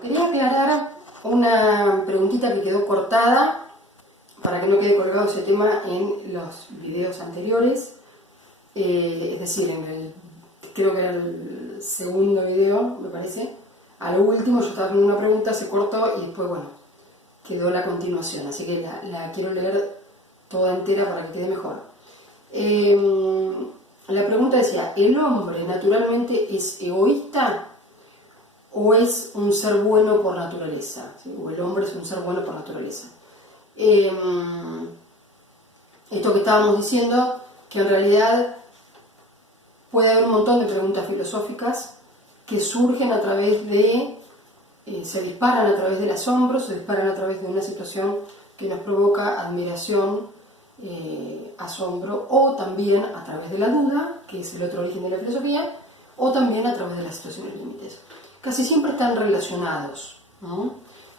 Quería aclarar una preguntita que quedó cortada para que no quede colgado ese tema en los videos anteriores. Es decir, creo que era el segundo video, me parece. A lo último yo estaba con una pregunta, se cortó y después, bueno, quedó la continuación. Así que la quiero leer toda entera para que quede mejor. La pregunta decía, ¿el hombre naturalmente es egoísta o es un ser bueno por naturaleza? ¿Sí? ¿O el hombre es un ser bueno por naturaleza? Esto que estábamos diciendo, que en realidad puede haber un montón de preguntas filosóficas que surgen a través de, se disparan a través del asombro, se disparan a través de una situación que nos provoca admiración, asombro, o también a través de la duda, que es el otro origen de la filosofía, o también a través de las situaciones límites. Casi siempre están relacionados, ¿no?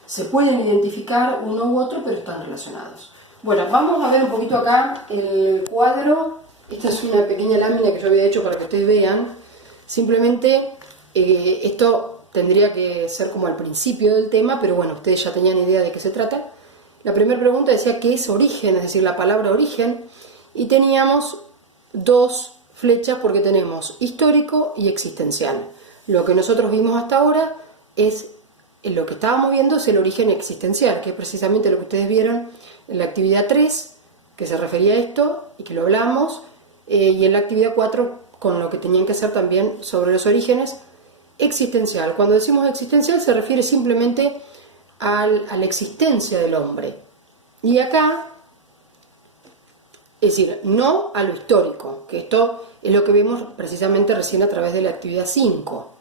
Se pueden identificar uno u otro, pero están relacionados. Bueno, vamos a ver un poquito acá el cuadro. Esta es una pequeña lámina que yo había hecho para que ustedes vean. Simplemente esto tendría que ser como al principio del tema, pero bueno, ustedes ya tenían idea de qué se trata. La primera pregunta decía qué es origen, es decir, la palabra origen, y teníamos dos flechas porque tenemos histórico y existencial. Lo que nosotros vimos hasta ahora es, lo que estábamos viendo es el origen existencial, que es precisamente lo que ustedes vieron en la actividad 3, que se refería a esto y que lo hablamos, y en la actividad 4 con lo que tenían que hacer también sobre los orígenes existencial. Cuando decimos existencial se refiere simplemente a la existencia del hombre. Y acá, es decir, no a lo histórico, que esto es lo que vemos precisamente recién a través de la actividad 5.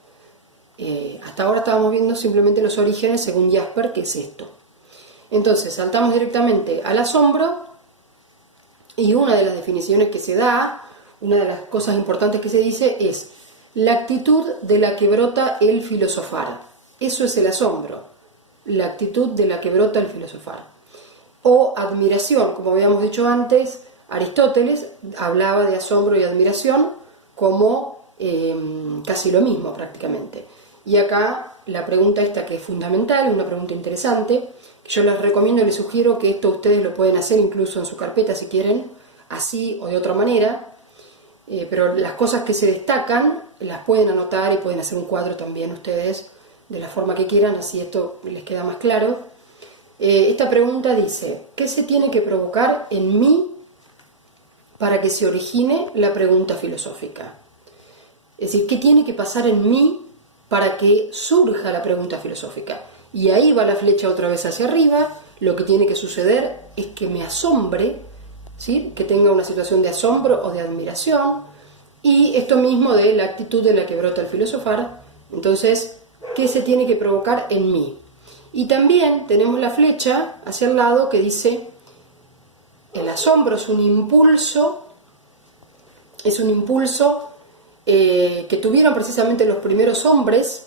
Hasta ahora estábamos viendo simplemente los orígenes según Jasper, que es esto. Entonces, saltamos directamente al asombro, y una de las definiciones que se da, una de las cosas importantes que se dice es la actitud de la que brota el filosofar. Eso es el asombro, la actitud de la que brota el filosofar. O admiración, como habíamos dicho antes, Aristóteles hablaba de asombro y admiración como casi lo mismo prácticamente. Y acá la pregunta esta que es fundamental, una pregunta interesante, que yo les recomiendo y les sugiero que esto ustedes lo pueden hacer incluso en su carpeta si quieren, así o de otra manera, pero las cosas que se destacan las pueden anotar y pueden hacer un cuadro también ustedes de la forma que quieran, así esto les queda más claro. Esta pregunta dice, ¿qué se tiene que provocar en mí para que se origine la pregunta filosófica? Es decir, ¿qué tiene que pasar en mí para que surja la pregunta filosófica? Y ahí va la flecha otra vez hacia arriba. Lo que tiene que suceder es que me asombre, ¿sí? Que tenga una situación de asombro o de admiración, y esto mismo de la actitud de la que brota el filosofar. Entonces, ¿qué se tiene que provocar en mí? Y también tenemos la flecha hacia el lado que dice, el asombro es un impulso que tuvieron precisamente los primeros hombres,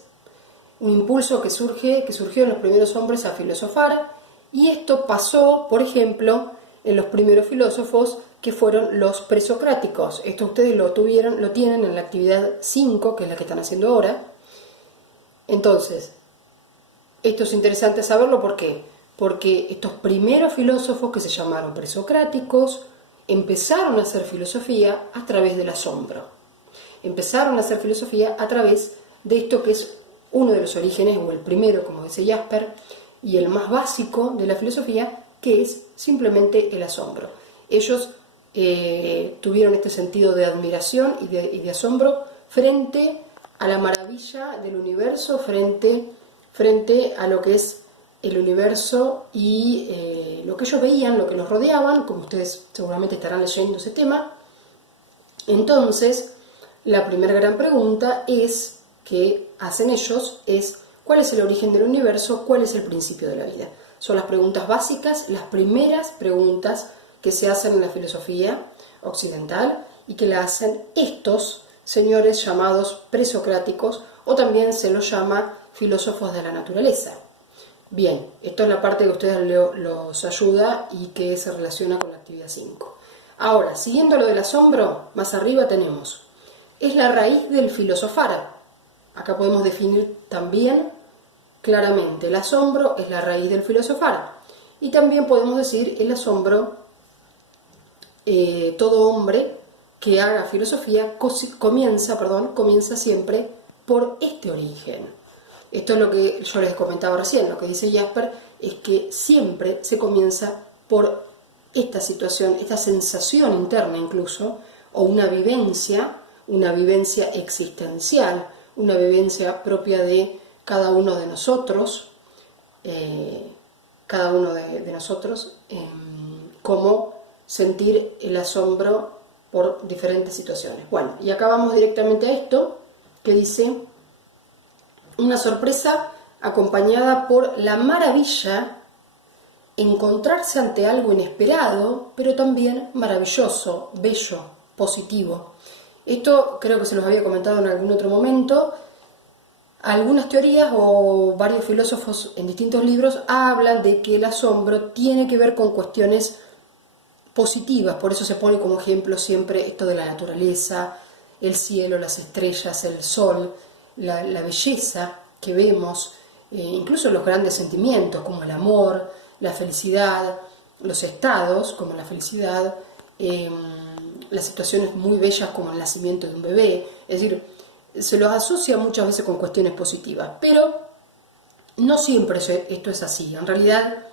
un impulso que surgió en los primeros hombres a filosofar, y esto pasó, por ejemplo, en los primeros filósofos que fueron los presocráticos. Esto ustedes lo tienen en la actividad 5, que es la que están haciendo ahora. Entonces, esto es interesante saberlo, ¿por qué? Porque estos primeros filósofos que se llamaron presocráticos empezaron a hacer filosofía a través del asombro. Empezaron a hacer filosofía a través de esto que es uno de los orígenes, o el primero, como dice Jasper, y el más básico de la filosofía, que es simplemente el asombro. Ellos tuvieron este sentido de admiración y de asombro frente a la maravilla del universo, frente a lo que es el universo y lo que ellos veían, lo que los rodeaban, como ustedes seguramente estarán leyendo ese tema. Entonces, la primera gran pregunta que hacen ellos es ¿cuál es el origen del universo? ¿Cuál es el principio de la vida? Son las preguntas básicas, las primeras preguntas que se hacen en la filosofía occidental y que la hacen estos señores llamados presocráticos, o también se los llama filósofos de la naturaleza. Bien, esto es la parte que a ustedes los ayuda y que se relaciona con la actividad 5. Ahora, siguiendo lo del asombro, más arriba tenemos, es la raíz del filosofar. Acá podemos definir también claramente el asombro es la raíz del filosofar. Y también podemos decir el asombro, todo hombre que haga filosofía comienza siempre por este origen. Esto es lo que yo les comentaba recién, lo que dice Jasper es que siempre se comienza por esta situación, esta sensación interna incluso, o una vivencia existencial, una vivencia propia de cada uno de nosotros, cómo sentir el asombro por diferentes situaciones. Bueno, y acá vamos directamente a esto, que dice, una sorpresa acompañada por la maravilla, encontrarse ante algo inesperado, pero también maravilloso, bello, positivo. Esto creo que se los había comentado en algún otro momento. Algunas teorías o varios filósofos en distintos libros hablan de que el asombro tiene que ver con cuestiones positivas, por eso se pone como ejemplo siempre esto de la naturaleza, el cielo, las estrellas, el sol, la belleza que vemos, incluso los grandes sentimientos como el amor, la felicidad, los estados como la felicidad, las situaciones muy bellas como el nacimiento de un bebé, es decir, se los asocia muchas veces con cuestiones positivas, pero no siempre esto es así. En realidad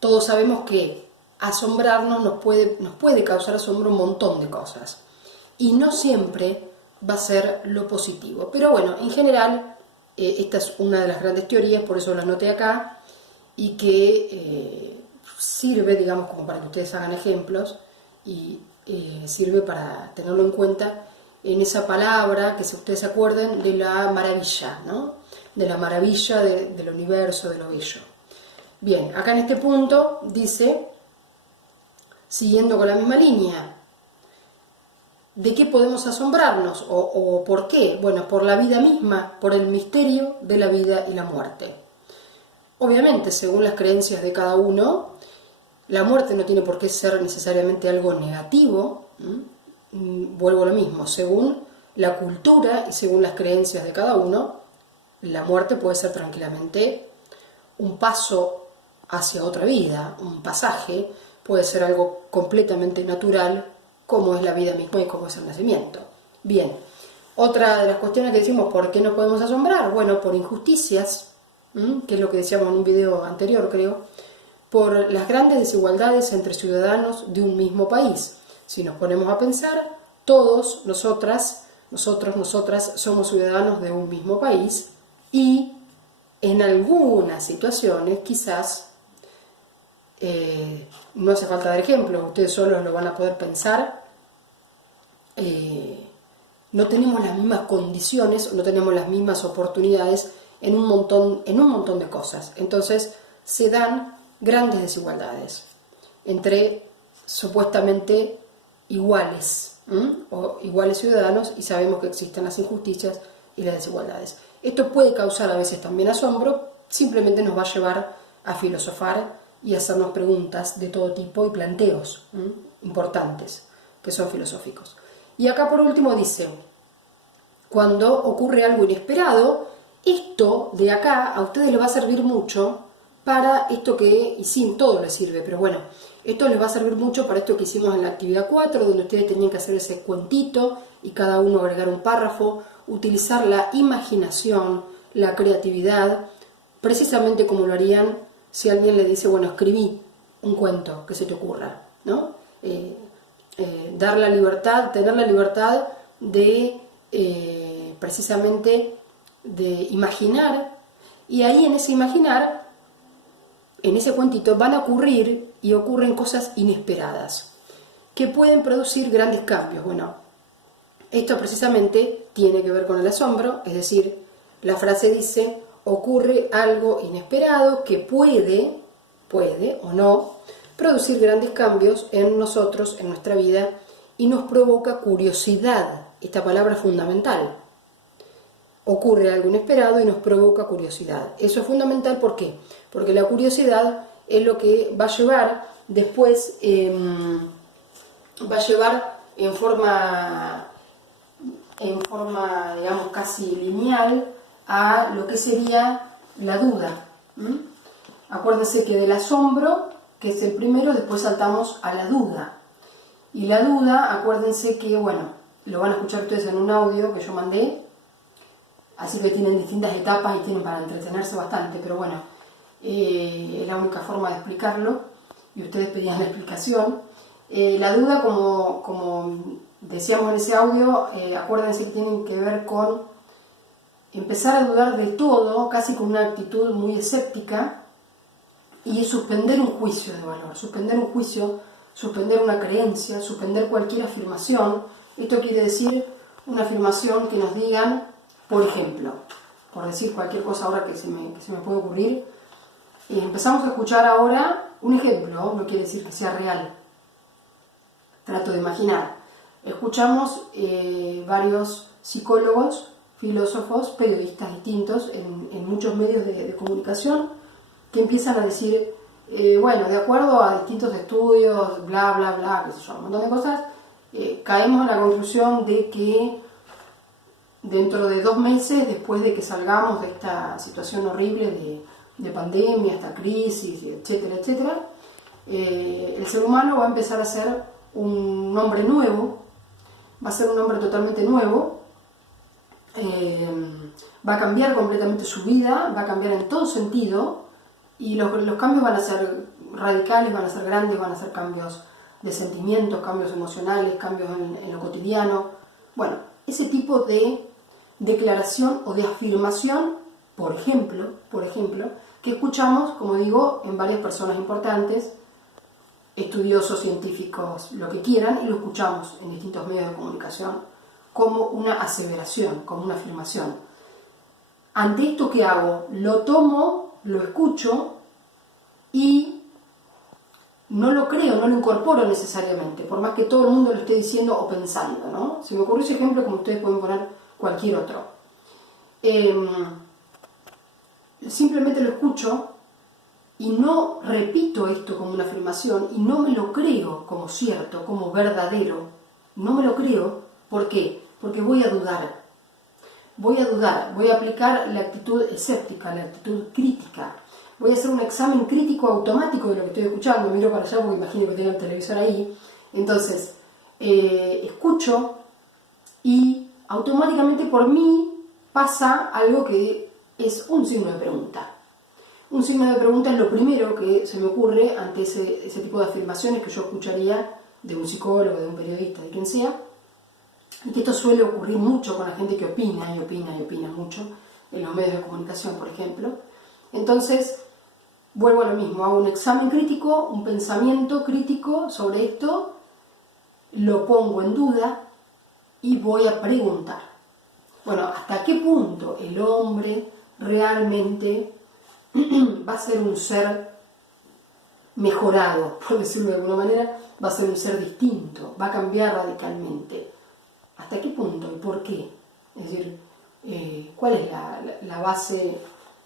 todos sabemos que asombrarnos nos puede causar asombro un montón de cosas y no siempre va a ser lo positivo, pero bueno, en general esta es una de las grandes teorías, por eso la anoté acá, y que sirve, digamos, como para que ustedes hagan ejemplos y sirve para tenerlo en cuenta en esa palabra, que si ustedes se acuerden, de la maravilla, ¿no? De la maravilla del universo, de lo bello. Bien, acá en este punto dice, siguiendo con la misma línea, ¿de qué podemos asombrarnos? ¿O por qué? Bueno, por la vida misma, por el misterio de la vida y la muerte. Obviamente, según las creencias de cada uno, la muerte no tiene por qué ser necesariamente algo negativo. Vuelvo a lo mismo, según la cultura y según las creencias de cada uno, la muerte puede ser tranquilamente un paso hacia otra vida, un pasaje, puede ser algo completamente natural, como es la vida misma y como es el nacimiento. Bien, otra de las cuestiones que decimos, ¿por qué nos podemos asombrar? Bueno, por injusticias, que es lo que decíamos en un video anterior, creo, por las grandes desigualdades entre ciudadanos de un mismo país. Si nos ponemos a pensar, todos nosotras somos ciudadanos de un mismo país y en algunas situaciones quizás, no hace falta dar ejemplos, ustedes solos lo van a poder pensar, no tenemos las mismas condiciones, no tenemos las mismas oportunidades en un montón de cosas. Entonces se dan grandes desigualdades entre supuestamente iguales o iguales ciudadanos, y sabemos que existen las injusticias y las desigualdades. Esto puede causar a veces también asombro, simplemente nos va a llevar a filosofar y a hacernos preguntas de todo tipo y planteos importantes que son filosóficos. Y acá por último dice, cuando ocurre algo inesperado, esto de acá a ustedes les va a servir mucho para esto que hicimos, todo les sirve, pero bueno, esto les va a servir mucho para esto que hicimos en la actividad 4, donde ustedes tenían que hacer ese cuentito y cada uno agregar un párrafo, utilizar la imaginación, la creatividad, precisamente como lo harían si alguien le dice, bueno, escribí un cuento que se te ocurra, ¿no? Dar la libertad, tener la libertad de precisamente de imaginar, y ahí en ese imaginar, en ese cuentito van a ocurrir y ocurren cosas inesperadas que pueden producir grandes cambios. Bueno, esto precisamente tiene que ver con el asombro, es decir, la frase dice, ocurre algo inesperado que puede o no producir grandes cambios en nosotros, en nuestra vida, y nos provoca curiosidad. Esta palabra es fundamental. Ocurre algo inesperado y nos provoca curiosidad. Eso es fundamental, ¿por qué? Porque la curiosidad es lo que va a llevar después, va a llevar en forma, digamos, casi lineal a lo que sería la duda. Acuérdense que del asombro, que es el primero, después saltamos a la duda. Y la duda, acuérdense que, bueno, lo van a escuchar ustedes en un audio que yo mandé, así que tienen distintas etapas y tienen para entretenerse bastante, pero bueno, es la única forma de explicarlo, y ustedes pedían la explicación. La duda, como decíamos en ese audio, acuérdense que tienen que ver con empezar a dudar de todo, casi con una actitud muy escéptica, y suspender un juicio de valor, suspender un juicio, suspender una creencia, suspender cualquier afirmación. Esto quiere decir una afirmación que nos digan, por ejemplo, por decir cualquier cosa ahora que se me puede ocurrir, empezamos a escuchar ahora un ejemplo, no quiere decir que sea real, trato de imaginar. Escuchamos varios psicólogos, filósofos, periodistas distintos en muchos medios de comunicación que empiezan a decir, bueno, de acuerdo a distintos estudios, bla, bla, bla, qué sé yo, un montón de cosas, caemos en la conclusión de que dentro de 2 meses, después de que salgamos de esta situación horrible de pandemia, esta crisis, etcétera, etcétera, el ser humano va a empezar a ser un hombre nuevo, va a ser un hombre totalmente nuevo, va a cambiar completamente su vida, va a cambiar en todo sentido, y los cambios van a ser radicales, van a ser grandes, van a ser cambios de sentimientos, cambios emocionales, cambios en lo cotidiano. Bueno, ese tipo de declaración o de afirmación, por ejemplo, que escuchamos, como digo, en varias personas importantes, estudiosos, científicos, lo que quieran, y lo escuchamos en distintos medios de comunicación como una aseveración, como una afirmación. Ante esto, ¿qué hago? Lo tomo, lo escucho y no lo creo, no lo incorporo necesariamente, por más que todo el mundo lo esté diciendo o pensando, ¿no? Se me ocurrió ese ejemplo, como ustedes pueden poner cualquier otro. Simplemente lo escucho y no repito esto como una afirmación y no me lo creo como cierto, como verdadero. No me lo creo. ¿Por qué? Porque voy a dudar. Voy a aplicar la actitud escéptica, la actitud crítica. Voy a hacer un examen crítico automático de lo que estoy escuchando. Miro para allá porque imagino que tengo el televisor ahí. Entonces, escucho y automáticamente por mí pasa algo que es un signo de pregunta. Un signo de pregunta es lo primero que se me ocurre ante ese tipo de afirmaciones que yo escucharía de un psicólogo, de un periodista, de quien sea. Y que esto suele ocurrir mucho con la gente que opina mucho en los medios de comunicación, por ejemplo. Entonces, vuelvo a lo mismo, hago un examen crítico, un pensamiento crítico sobre esto, lo pongo en duda y voy a preguntar. Bueno, ¿hasta qué punto el hombre realmente va a ser un ser mejorado, por decirlo de alguna manera? Va a ser un ser distinto, va a cambiar radicalmente. ¿Hasta qué punto y por qué? Es decir, ¿cuál es la base,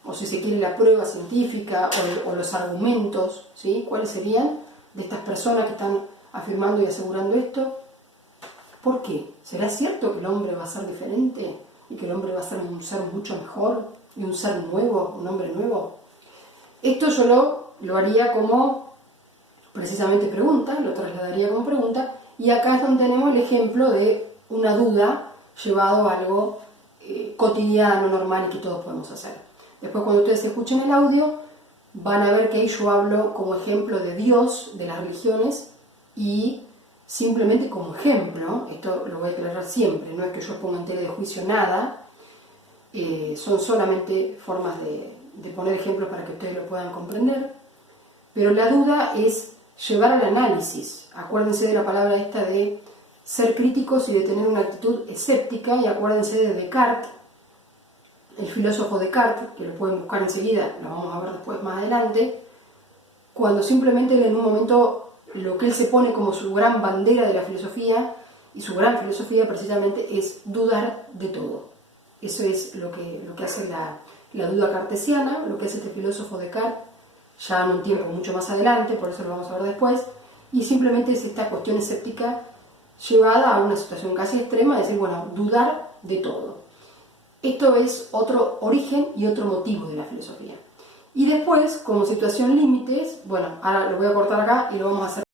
o si se quiere la prueba científica o los argumentos, ¿sí? ¿Cuáles serían de estas personas que están afirmando y asegurando esto? ¿Por qué? ¿Será cierto que el hombre va a ser diferente y que el hombre va a ser un ser mucho mejor y un ser nuevo, un hombre nuevo? Esto yo lo haría como precisamente pregunta, lo trasladaría como pregunta, y acá es donde tenemos el ejemplo de una duda llevado a algo cotidiano, normal y que todos podemos hacer. Después, cuando ustedes escuchen el audio, van a ver que yo hablo como ejemplo de Dios, de las religiones, y simplemente como ejemplo, esto lo voy a aclarar siempre, no es que yo ponga en tela de juicio nada, son solamente formas de poner ejemplos para que ustedes lo puedan comprender, pero la duda es llevar al análisis. Acuérdense de la palabra esta de ser críticos y de tener una actitud escéptica, y acuérdense de Descartes, el filósofo Descartes, que lo pueden buscar enseguida, lo vamos a ver después más adelante, cuando simplemente él en un momento, lo que él se pone como su gran bandera de la filosofía, y su gran filosofía precisamente es dudar de todo. Eso es lo que hace la duda cartesiana, lo que hace este filósofo Descartes, ya en un tiempo mucho más adelante, por eso lo vamos a ver después, y simplemente es esta cuestión escéptica llevada a una situación casi extrema, de decir, bueno, dudar de todo. Esto es otro origen y otro motivo de la filosofía. Y después, como situación límites, bueno, ahora lo voy a cortar acá y lo vamos a hacer